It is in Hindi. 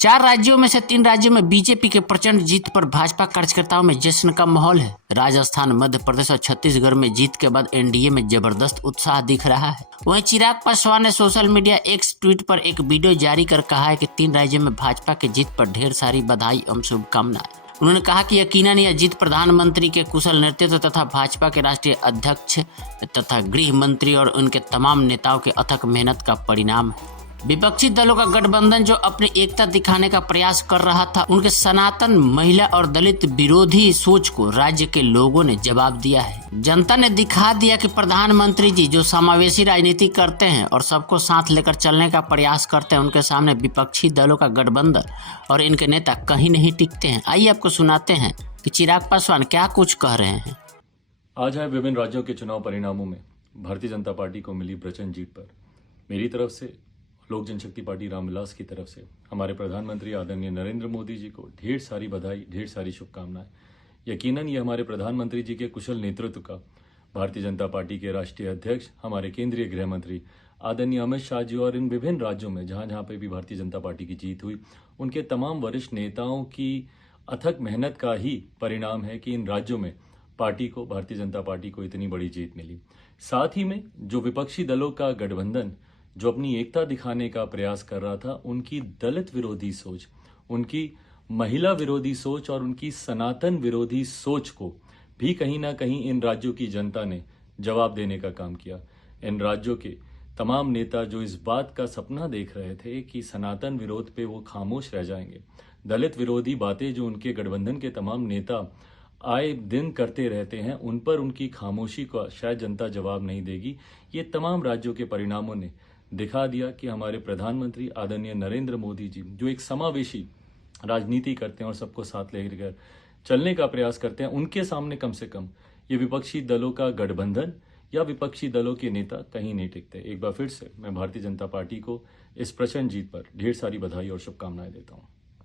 4 राज्यों में से 3 राज्यों में बीजेपी के प्रचंड जीत पर भाजपा कार्यकर्ताओं में जश्न का माहौल है। राजस्थान, मध्य प्रदेश और छत्तीसगढ़ में जीत के बाद एनडीए में जबरदस्त उत्साह दिख रहा है। वहीं चिराग पासवान ने सोशल मीडिया एक्स ट्वीट पर एक वीडियो जारी कर कहा है कि 3 राज्यों में भाजपा की जीत पर ढेर सारी बधाई एवं शुभकामनाएं। उन्होंने कहा कि यकीनन यह जीत प्रधानमंत्री के कुशल नेतृत्व तथा भाजपा के राष्ट्रीय अध्यक्ष तथा गृह मंत्री और उनके तमाम नेताओं के अथक मेहनत का परिणाम है। विपक्षी दलों का गठबंधन जो अपनी एकता दिखाने का प्रयास कर रहा था, उनके सनातन, महिला और दलित विरोधी सोच को राज्य के लोगों ने जवाब दिया है। जनता ने दिखा दिया कि प्रधानमंत्री जी जो समावेशी राजनीति करते हैं और सबको साथ लेकर चलने का प्रयास करते हैं, उनके सामने विपक्षी दलों का गठबंधन और इनके नेता कहीं नहीं टिकते हैं। आइए आपको सुनाते हैं कि चिराग पासवान क्या कुछ कह रहे हैं। आज है विभिन्न राज्यों के चुनाव परिणामों में भारतीय जनता पार्टी को मिली प्रचंड जीत पर मेरी तरफ से, लोक जनशक्ति पार्टी रामविलास की तरफ से हमारे प्रधानमंत्री आदरणीय नरेंद्र मोदी जी को ढेर सारी बधाई, ढेर सारी शुभकामनाएं। यकीनन ये हमारे प्रधानमंत्री जी के कुशल नेतृत्व का, भारतीय जनता पार्टी के राष्ट्रीय अध्यक्ष, हमारे केंद्रीय गृह मंत्री आदरणीय अमित शाह जी और इन विभिन्न राज्यों में जहां जहां पे भी भारतीय जनता पार्टी की जीत हुई, उनके तमाम वरिष्ठ नेताओं की अथक मेहनत का ही परिणाम है कि इन राज्यों में पार्टी को, भारतीय जनता पार्टी को इतनी बड़ी जीत मिली। साथ ही में जो विपक्षी दलों का गठबंधन जो अपनी एकता दिखाने का प्रयास कर रहा था, उनकी दलित विरोधी सोच, उनकी महिला विरोधी सोच और उनकी सनातन विरोधी सोच को भी कहीं ना कहीं इन राज्यों की जनता ने जवाब देने का काम किया। इन राज्यों के तमाम नेता जो इस बात का सपना देख रहे थे कि सनातन विरोध पे वो खामोश रह जाएंगे, दलित विरोधी बातें जो उनके गठबंधन के तमाम नेता आए दिन करते रहते हैं, उन पर उनकी खामोशी का शायद जनता जवाब नहीं देगी। ये तमाम राज्यों के परिणामों ने दिखा दिया कि हमारे प्रधानमंत्री आदरणीय नरेंद्र मोदी जी जो एक समावेशी राजनीति करते हैं और सबको साथ लेकर चलने का प्रयास करते हैं, उनके सामने कम से कम ये विपक्षी दलों का गठबंधन या विपक्षी दलों के नेता कहीं नहीं टिकते। एक बार फिर से मैं भारतीय जनता पार्टी को इस प्रचंड जीत पर ढेर सारी बधाई और शुभकामनाएं देता हूं।